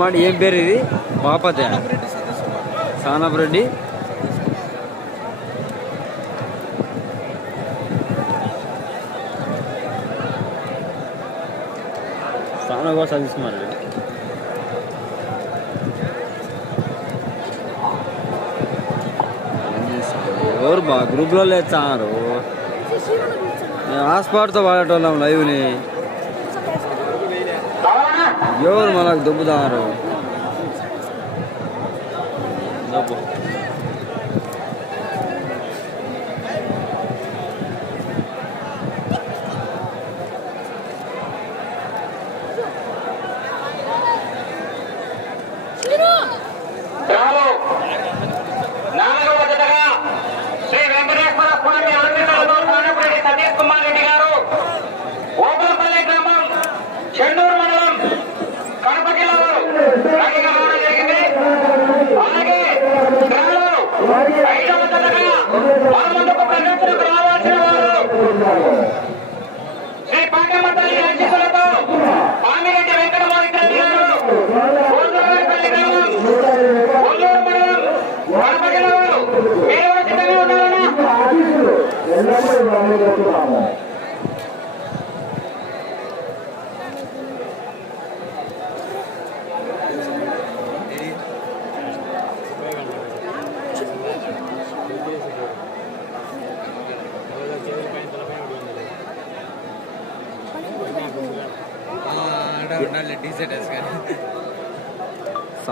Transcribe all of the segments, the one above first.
బ్రహ్మాండ ఏం పేరు ఇది? బాపతే సానప్ రెడ్డి సానా కూడా చదివిస్తున్నారు ఎవరు బా గ్రూప్లో లేచారు? హాస్పాట్తో వాడేటోళ్ళం లైవ్ని. Yor malak dobu dağarı. Dobu.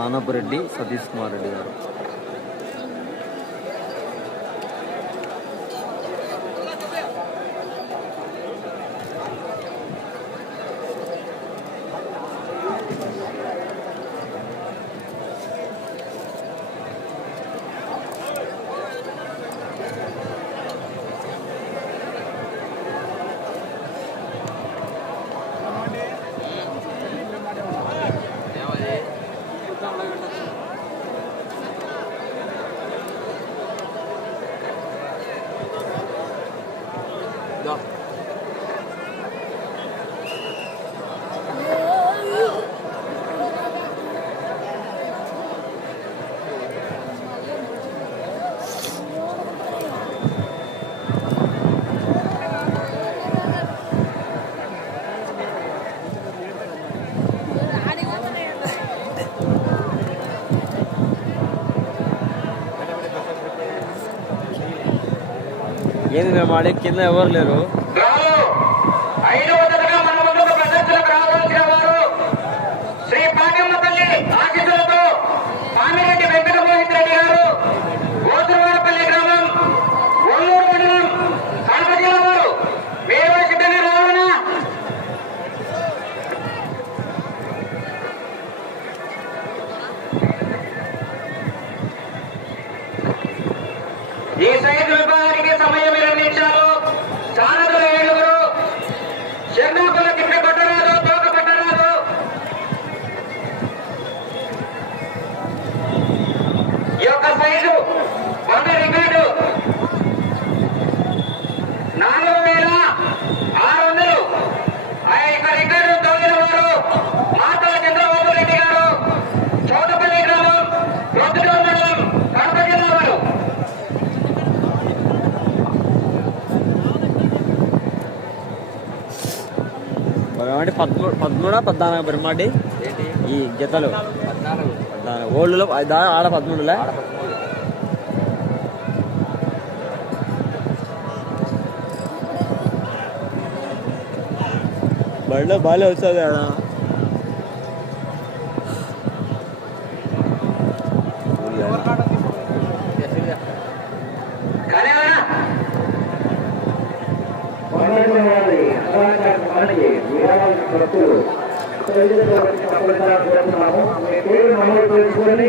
Danapureddy Satish Kumar Reddy garu. ಏನಿದೆ ಮಾಡಿ ಕಿನ್ನ ಎವರ್ಲೇರು పదమూడు పదమూడా పద్నాలుగు బ్రహ్మాడి? ఈ జతలు పద్నాలుగు. ఓల్డ్లో దా- ఆడ పదమూడులే? బండిలో బాగానే వస్తుంది ఆడ కానీ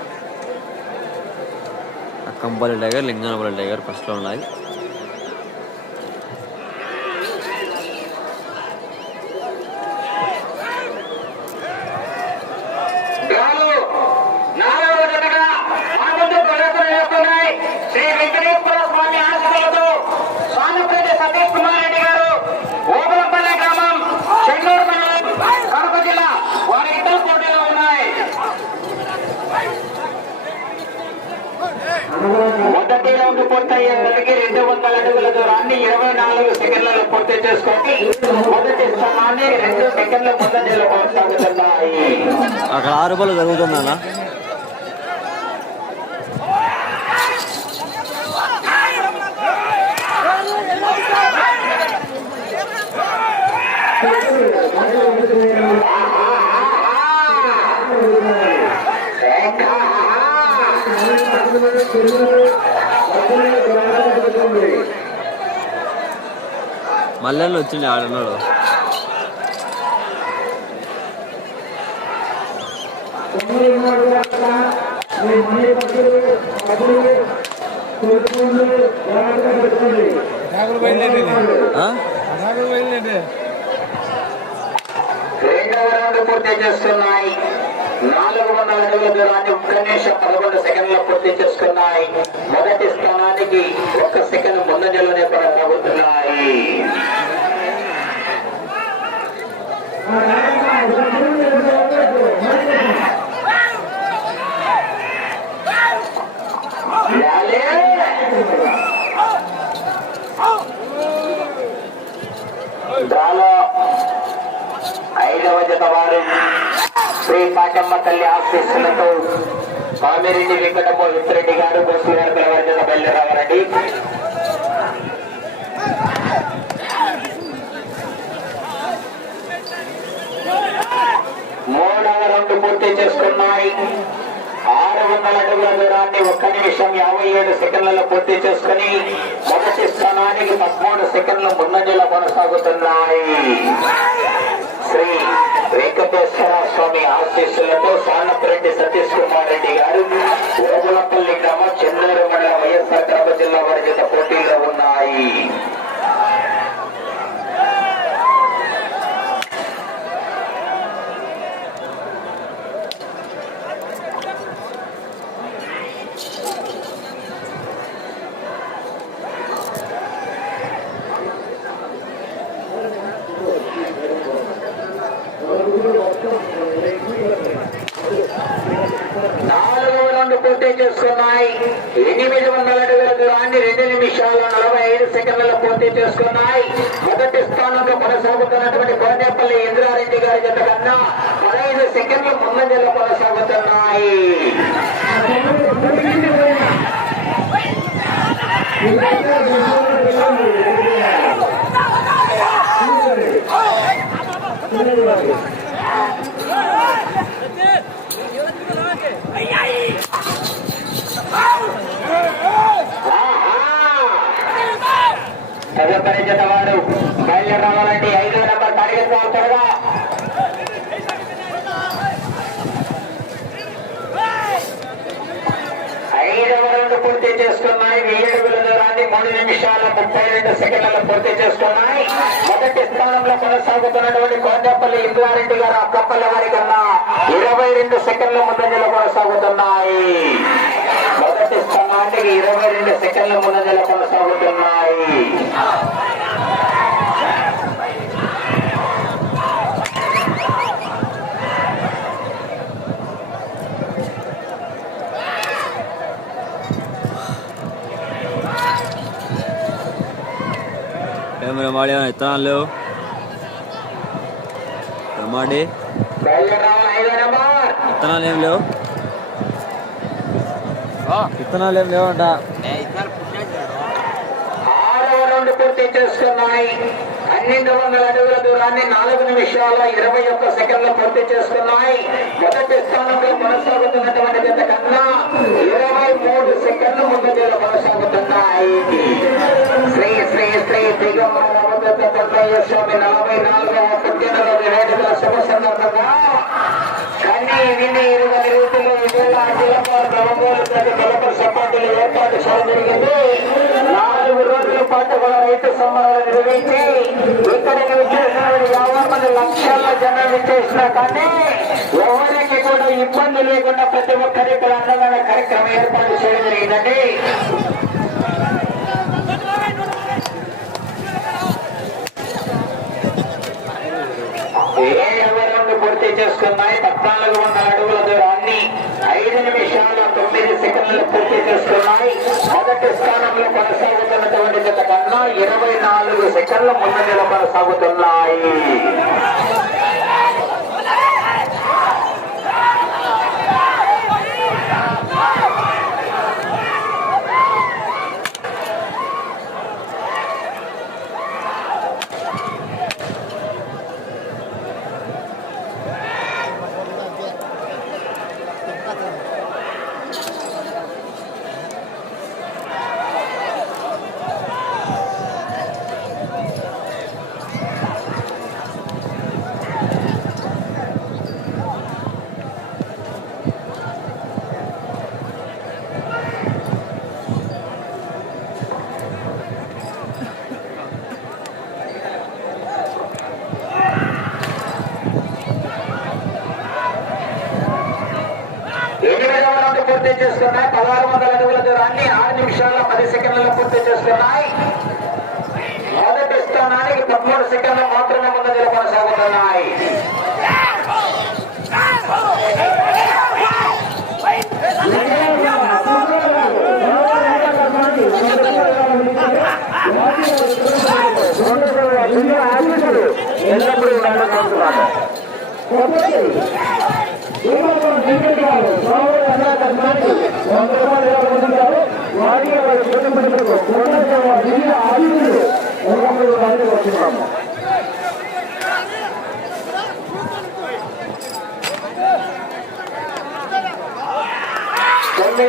కంపల్లి టైగర్ లింగానపల్లి టైగర్ ఫస్ట్లో ఉన్నాయి మొదటి రౌండ్ పూర్తయ్యేసరికి రెండు వందల అడుగుల దూరాన్ని ఇరవై నాలుగు సెకండ్లలో పూర్తి చేసుకొని మొదటి స్థానాన్ని రెండు సెకండ్ల ముందంజలో కొనసాగుతున్నాయి అక్కడ ఆరు రూపాయలు జరుగుతుందన్నా మల్లెల్లో వచ్చింది ఆడున్నాడు పూర్తి చేస్తున్నాయి. నాలుగు వందల అడుగుల దూరాన్ని ఒక్క నిమిషం పదకొండు సెకండ్లో పూర్తి చేసుకున్నాయి మొదటి స్థానానికి ఒక్క సెకండ్ ముందంజలోనే కొనసాగుతున్నాయి లాలే. డ్రాలో ఐదవ జత వారు శ్రీ పాటమ్మ తల్లి ఆశీస్సులతో కామిరెడ్డి వెంకటమ్మ విత్రెడ్డి గారు బొస్సు గారు పిలవారి జత మూడవ రౌండ్ పూర్తి చేసుకున్నాయి. ఆరు వందల అడుగుల దూరాన్ని ఒక్క నిమిషం యాభై ఏడు సెకండ్లలో పూర్తి చేసుకుని మొదటి స్థానానికి పదమూడు సెకండ్లు ముందంజలో కొనసాగుతున్నాయి. శ్రీ వెంకటేశ్వర స్వామి ఆశీస్సులతో సానపరెడ్డి సతీష్ కుమార్ రెడ్డి గారు ఓగులపల్లి గ్రామం చెన్నూరు మండలం వైఎస్ఆర్ కడప జిల్లా వారి చేత పోటీలో ఉన్నాయి నాలుగవ రౌండ్ పూర్తి చేసుకున్నాయి ఎనిమిది వందల అడుగుల దూరాన్ని రెండు నిమిషాల నలభై ఐదు సెకండ్లలో పూర్తి చేసుకున్నాయి. మొదటి స్థానంలో కొనసాగుతున్నటువంటి కోనేపల్లి ఇంద్రారెడ్డి గారి జత కన్నా పదహైదు సెకండ్లు ముందంజలో కొనసాగుతున్నాయి. తదుపరి జత వారు బయలుదేరి రావాలంటే ఐదో నెంబర్ టార్గెట్ త్వరగా. ఐదవ రౌండ్ పూర్తి చేసుకున్నాయి. వెయ్యి అడుగుల దూరాన్ని మూడు నిమిషాల ముప్పై రెండు సెకండ్లలో పూర్తి చేసుకున్నాయి. మొదటి స్థానంలో కొనసాగుతున్నటువంటి కోటపల్లి ఇంద్రారెడ్డి గారు అక్కపల్లి వారి కన్నా ఇరవై రెండు సెకండ్ల ముందంజలో కొనసాగుతున్నాయి మొదటి స్థానానికి ఇరవై రెండు సెకండ్ల ముందంజలో కొనసాగుతున్నాయి ఏం రమాడి ఇత్తనాలు లేవు రమాడి బయలుదేరి రావాలి ఐదో నెంబర్ విత్తనాలు ఏం లేవంట ఆరవ రౌండ్ పూర్తి చేసుకున్నాయి. పన్నెండు వందల అడుగుల దూరాన్ని నాలుగు నిమిషాల ఇరవై ఒక్క సెకండ్ల పూర్తి చేసుకున్నాయి. మొదటి స్థానంలో కొనసాగుతున్నటువంటి జత కన్నా ఇరవై మూడు సెకండ్ల ముందంజలో కొనసాగుతున్నాయి. శ్రీ శ్రీ శ్రీ దిగమల స్వామి నలభై నాలుగవ పుట్టినరోజు వేడుకల శుభ సందర్భంగా కన్నీ విని ఇరువురి విజయవాడ జిల్లా ప్రభుత్వం కలప సపోర్టులు ఏర్పాటు జరిగింది నాలుగు రోజుల పాటు కూడా రైతు సంబరాలు నిర్వహించి ఇక్కడికి వచ్చేసినటువంటి యాభై మంది లక్షల జనాలు విచ్చేసినా కానీ ఎవరికి కూడా ఇబ్బంది లేకుండా ప్రతి ఒక్కరికి కూడా అందమైన కార్యక్రమం ఏర్పాటు చేయడం జరిగిందండి ఏ ఎవరు పూర్తి చేసుకున్నాయి. పద్నాలుగు వందల అడుగుల దూరాన్ని ఐదు నిమిషాల తొమ్మిది సెకండ్లు పూర్తి చేసుకున్నాయి. మొదటి స్థానంలో కొనసాగుతున్నటువంటి జత కన్నా ఇరవై నాలుగు సెకండ్ల ముందంజలో కొనసాగుతున్నాయి ఎనిమిదవ రౌండ్ పూర్తి చేసుకున్నాయి పదహారు వందల అడుగుల దూరాన్ని ఆరు నిమిషాల పది సెకండ్లలో పూర్తి చేసుకున్నాయి మొదటి స్థానానికి పదమూడు సెకండ్లు మాత్రమే ముందంజలో కొనసాగుతున్నాయి ఎల్లప్పుడూ ఉండాలని కోరుతున్నాను తొమ్మిదవ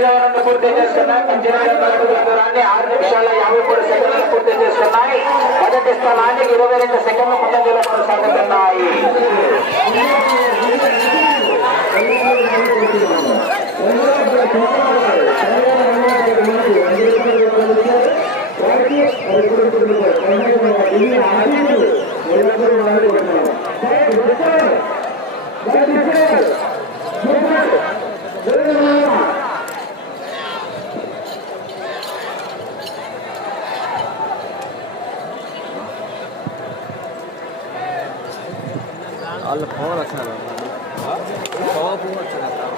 రౌండ్ పూర్తి చేస్తున్నాయి పద్దెనిమిది వందల అడుగుల దూరాన్ని ఆరు నిమిషాల యాభై మూడు సెకండ్లు పూర్తి చేస్తున్నాయి. మొదటి స్థానానికి ఇరవై రెండు సెకండ్ల ముందంజలో కొనసాగుతున్నాయి. Thank you ఫోన్ వచ్చినారు ఫోన్ వచ్చినారు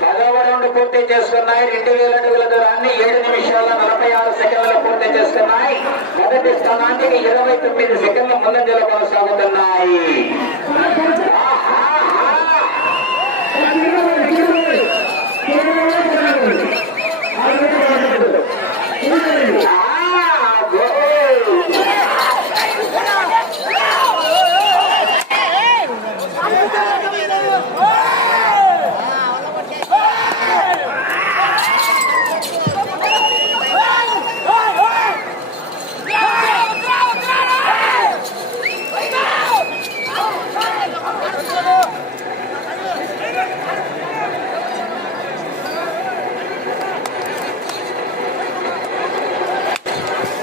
పదవ రౌండ్ పూర్తి చేసుకున్నాయి రెండు వేల అడుగుల దూరాన్ని ఏడు నిమిషాల నలభై ఆరు సెకండ్లు పూర్తి చేసుకున్నాయి మొదటి స్థానానికి ఇరవై తొమ్మిది సెకండ్ల ముందంజలో కొనసాగుతున్నాయి ఆహాహా! ఆ, గోల్!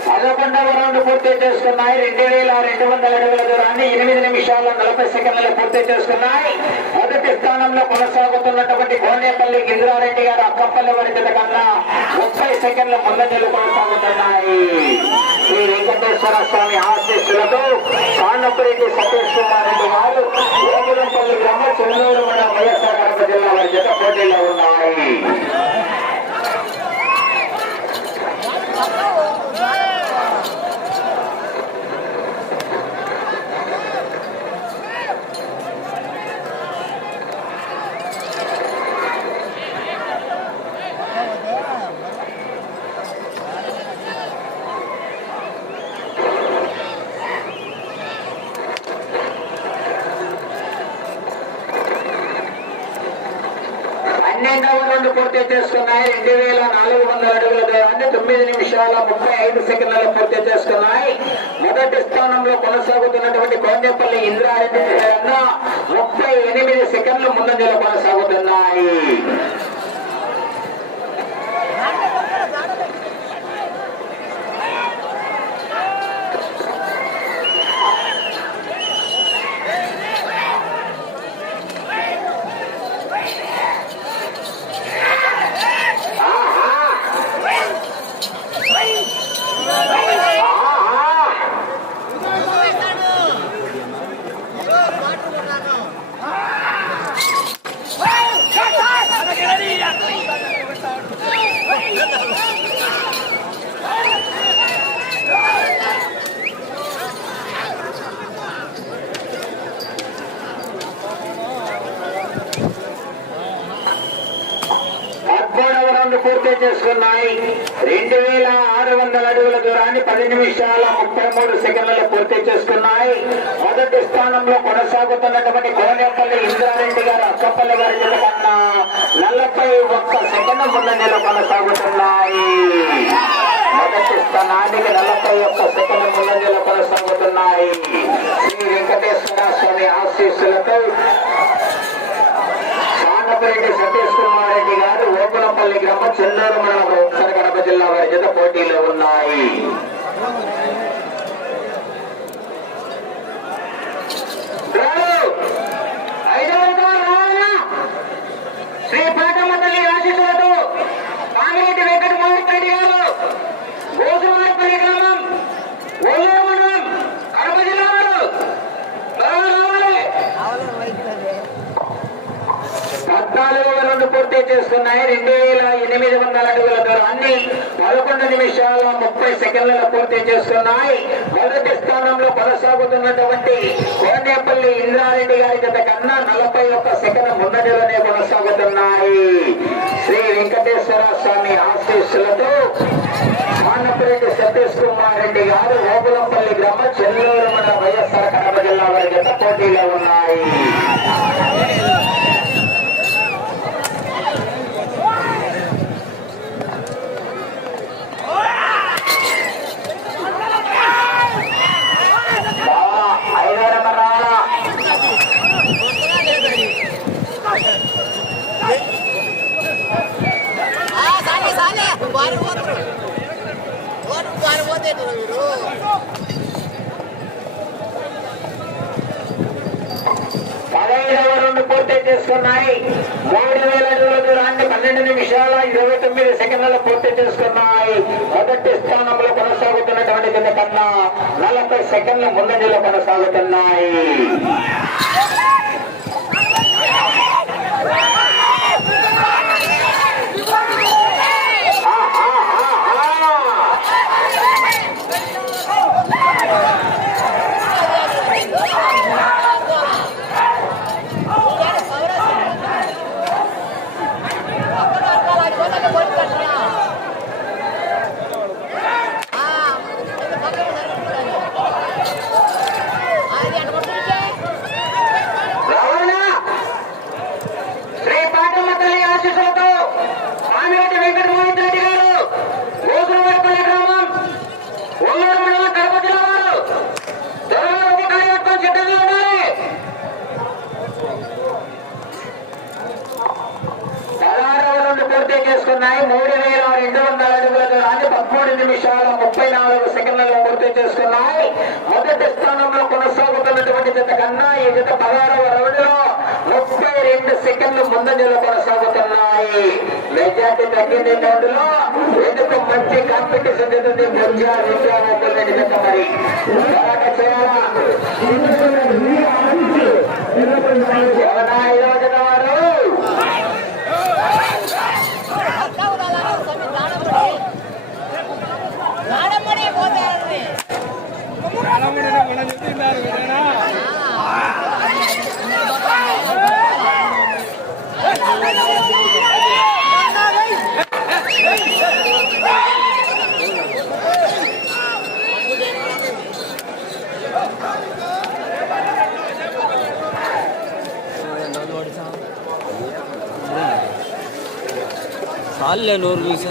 పదకొండవ రౌండ్ పూర్తి ఉన్నాయి రెండు వేల రెండు వందల అడుగుల దూరాన్ని ఎనిమిది నిమిషాల నలభై సెకండ్లు పూర్తి చేసుకున్నాయి. మొదటి స్థానంలో కొనసాగుతున్నటువంటి కోనేపల్లి గింద్రారెడ్డి గారు అక్కపల్లి వారి జత కన్నా ముప్పై సెకండ్ల ముందంజలు కొనసాగుతున్నాయి. శ్రీ వెంకటేశ్వర స్వామి ఆశీస్సులతో సానపురెడ్డి సతీష్ కుమార్ రెడ్డి గారు ఓగులంపల్లి గ్రామం చెన్నూరు మండలం వైఎస్ఆర్ జిల్లా వారి జత పోటీలో ఉన్నాయి. నిమిషాల ముప్పై ఐదు సెకండ్లలో పూర్తి చేసుకున్నాయి. మొదటి స్థానంలో కొనసాగుతున్నటువంటి కోనేపల్లి ఇంద్రారెడ్డి ముప్పై ఎనిమిది సెకండ్లు ముందంజలో కొనసాగుతున్నాయి ఆహా! పద్మూడవ రౌండ్ పూర్తి చేసుకున్నాయి రెండు వేల ఆరు వందల అడుగుల దూరాన్ని పది నిమిషాల ముప్పై మూడు సెకండ్లలో పూర్తి చేసుకున్నాయి మొదటి స్థానంలో కొనసాగుతున్నటువంటి కోనేపల్లి ఇంద్రారెడ్డి కన్నా నలభై ఒక్క సెకండ్ ముందంజలో కొనసాగుతున్నాయి. మొదటి స్థానానికి నలభై ఒక్క సెకండ్ ముందంజలో కొనసాగుతున్నాయి. శ్రీ వెంకటేశ్వర స్వామి ఆశీస్సులతో కానపరెడ్డి సతీష్ కుమార్ రెడ్డి గారు ఓపులపల్లి గ్రామం చెన్నూరు మండలం ఉత్తర కడప జిల్లా వారి చేత పోటీలో ఉన్నాయి రావు. ఐదవ వారు రావాలా? శ్రీ పాటమ్మ తల్లి ఆశీస్సులతో కామిరెడ్డి వెంకట మోహన్ రెడ్డి గారు గోసుమార్పల్లి గ్రామం ఒల్లూరు మండలం కడప జిల్లా వారు. త్వరగా రావాలి. పద్నాలుగు రెండు పూర్తి చేస్తున్నాయి రెండు వేల ఎనిమిది వందల అడుగుల దూరాన్ని పదకొండు నిమిషాల ముప్పై సెకండ్లలో పూర్తి చేస్తున్నాయి. మొదటి స్థానంలో కొనసాగుతున్నటువంటి కోనేపల్లి ఇంద్రారెడ్డి గారి గత కన్నా నలభై ఒక్క సెకండ్ ముందంజలోనే కొనసాగుతున్నాయి. శ్రీ వెంకటేశ్వర స్వామి ఆశీస్సులతో మానపరెడ్డి సతీష్ కుమార్ రెడ్డి గారు ఓగులంపల్లి గ్రామ చెల్లూరు మండల వైఎస్ఆర్ కడప జిల్లా వారి గత పోటీలో ఉన్నాయి. పదహైదవ రెండు పూర్తి చేసుకున్నాయి. మూడు వేల అడుగుల దూరాన్ని పన్నెండు నిమిషాల ఇరవై తొమ్మిది సెకండ్లలో పూర్తి చేసుకున్నాయి. మొదటి స్థానంలో కొనసాగుతున్నటువంటి జత కన్నా నలభై సెకండ్ల ముందంజలో కొనసాగుతున్నాయి ఆ, ఆ, ఆ, ఆ. అది అనుకుంటుంటే రావణ శ్రీ పాటమ్మ తల్లి ఆశీస్సులతో ఆమిరెడ్డి వెంకటమోహన్ రెడ్డి గారు గోసులవారిపల్లి గ్రామం ఒల్లూరు మండలం కడప జిల్లా వారు త్వరగా ఒక కార్యక్రమం సిద్ధంగా ఉండాలి పదహారవ నుండి పూర్తి చేసుకున్నాయి మూడు వేల రెండు వందల అడుగుల దూరాన్ని పదమూడు నిమిషాల ముప్పై నాలుగు సెకండ్లలో పూర్తి చేసుకున్నాయి మొదటి స్థానంలో కొనసాగుతున్నటువంటి జత కన్నా ఈ జత పదహారవ రౌండ్లో ముప్పై రెండు సెకండ్లు ముందంజలో కొనసాగుతున్నాయి మెజార్టీ తగ్గింది రౌండ్లో ఎందుకు మంచి కాంపిటీషన్ జరుగుతుంది? బొజ్జా విద్యా జత మరి. త్వరగా చేయాలా చాలే నోరు చూసి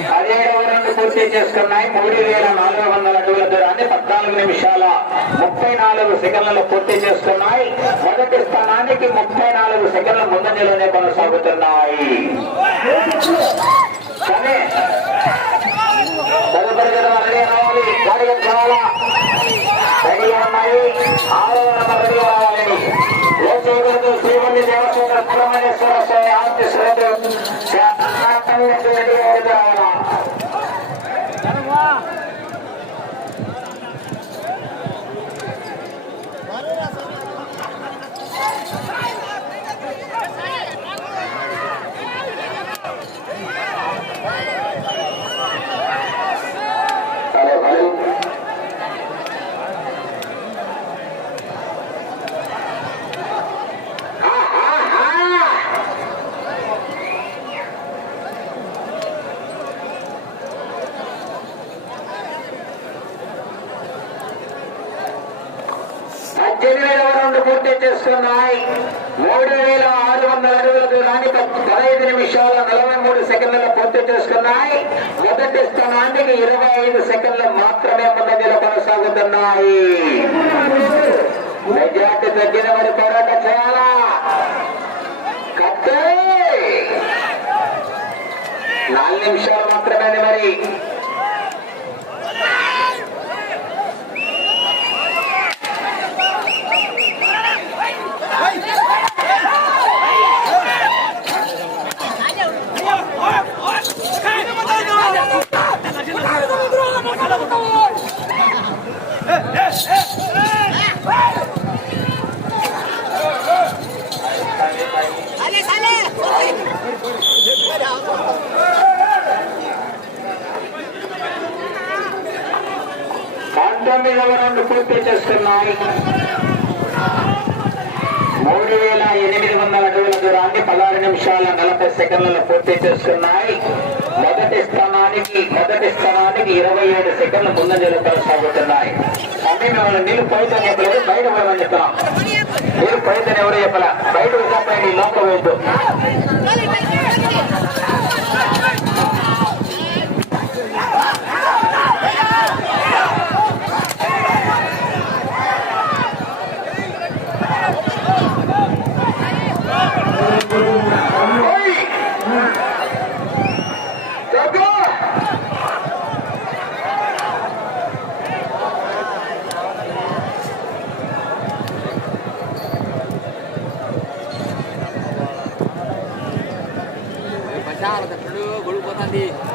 పూర్తి చేసుకున్నాయి మూడు వేల నాలుగు వందల అడుగుల దూరాన్ని పద్నాలుగు నిమిషాల ముప్పై నాలుగు సెకండ్లలో పూర్తి చేసుకున్నాయి మొదటి స్థానానికి ముప్పై నాలుగు సెకండ్ల ముందంజలోనే కొనసాగుతున్నాయి. కానీ తదుపరి జనం రావాలి గాడిగా రావాలా రెడీగా ఉన్నాయి. ఆరవ నెంబర్ చేస్తున్నాయి మూడు వేల ఆరు వందల అడుగుల రాని పదహైదు నిమిషాల నలభై మూడు సెకండ్లలో పూర్తి చేసుకున్నాయి. మొదటి స్థానానికి ఇరవై ఐదు సెకండ్లు మాత్రమే ముందంజలో కొనసాగుతున్నాయి. మెజార్టీ తగ్గిన మరి పోరాటం చేయాలా? కట్టే! నాలుగు నిమిషాలు మాత్రమే మరి. పంతొమ్మిదవ రౌండ్ పూర్తి చేసుకున్నాయి రెండు వేల ఎనిమిది వందల అడుగుల దూరాన్ని పదహారు నిమిషాల నలభై సెకండ్లలో పూర్తి చేస్తున్నాయి. మొదటి స్థానానికి మొదటి స్థానానికి ఇరవై ఏడు సెకండ్ల ముందంజలు కొనసాగుతున్నాయి. అన్ని మిమ్మల్ని నీళ్ళు పోయితని చెప్పలేదు బయట పోయమని చెప్తున్నాం. నీళ్ళు పోయితని ఎవరు చెప్పలే? బయట చెప్పండి లోపల వెళ్తూ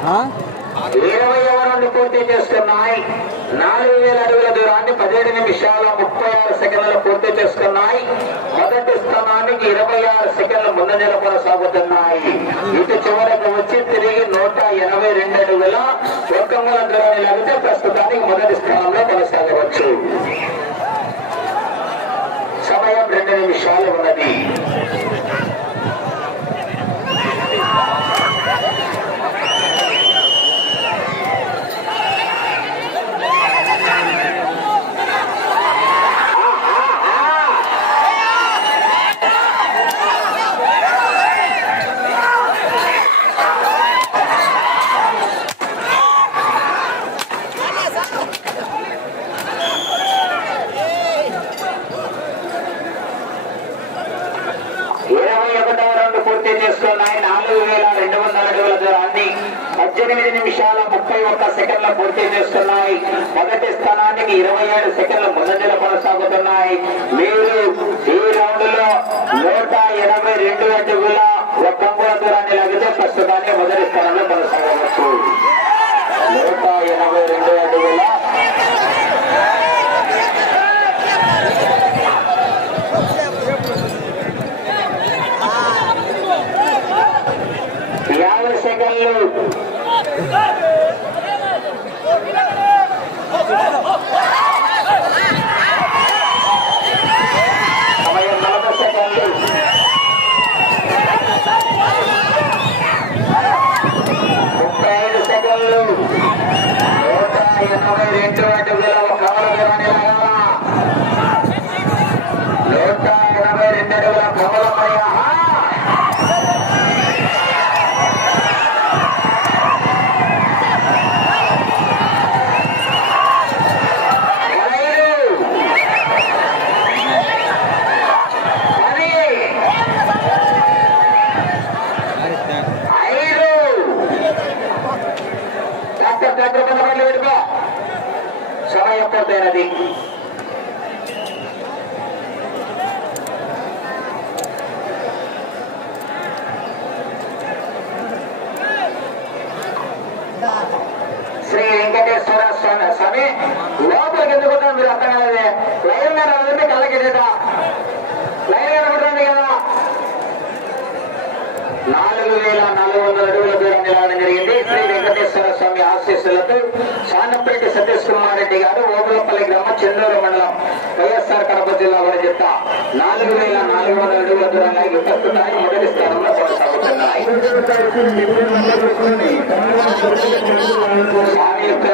ఇరవై రౌండ్ పూర్తి చేసుకున్నాయి. నాలుగు వేల అడుగుల దూరాన్ని పదిహేడు నిమిషాల ముప్పై ఆరు సెకండ్లు పూర్తి చేసుకున్నాయి. మొదటి స్థానానికి ఇరవై ఆరు సెకండ్ల ముందంజల కొనసాగుతున్నాయి. ఇటు చివరకు వచ్చి తిరిగి నూట ఎనభై రెండు అడుగుల ఒక్కమ్మల దూరాన్ని లాగితే ప్రస్తుతానికి మొదటి స్థానంలో కొనసాగవచ్చు. సమయం రెండు నిమిషాలు ఉన్నది. ಪ್ರತಿ ಒಬ್ಬರು ಬರಲಿ ಹಿಡ್ಕೋ ಸಮಯ ಕೊಡ್ತೇನದಿ శ్రీ వెంకటేశ్వర స్వామి లోపలికి ఎందుకు మీరు? అర్థం కాలేదు. లైన్ మీద నాలుగు వేల నాలుగు వందల అడుగుల దూరం నిలవడం జరిగింది శ్రీ వెంకటేశ్వర స్వామి ఆశీస్సులతో సానపేట సతీష్ కుమార్ రెడ్డి గారు ఓగులపల్లి గ్రామం చెందూరు మండలం వైఎస్ఆర్ కడప జిల్లా కూడా చెత్త నాలుగు వేల నాలుగు వందల అడుగుల దూరంగా ప్రస్తుతానికి మొదటి స్థానంలో కొనసాగుతున్నాయి స్వామి యొక్క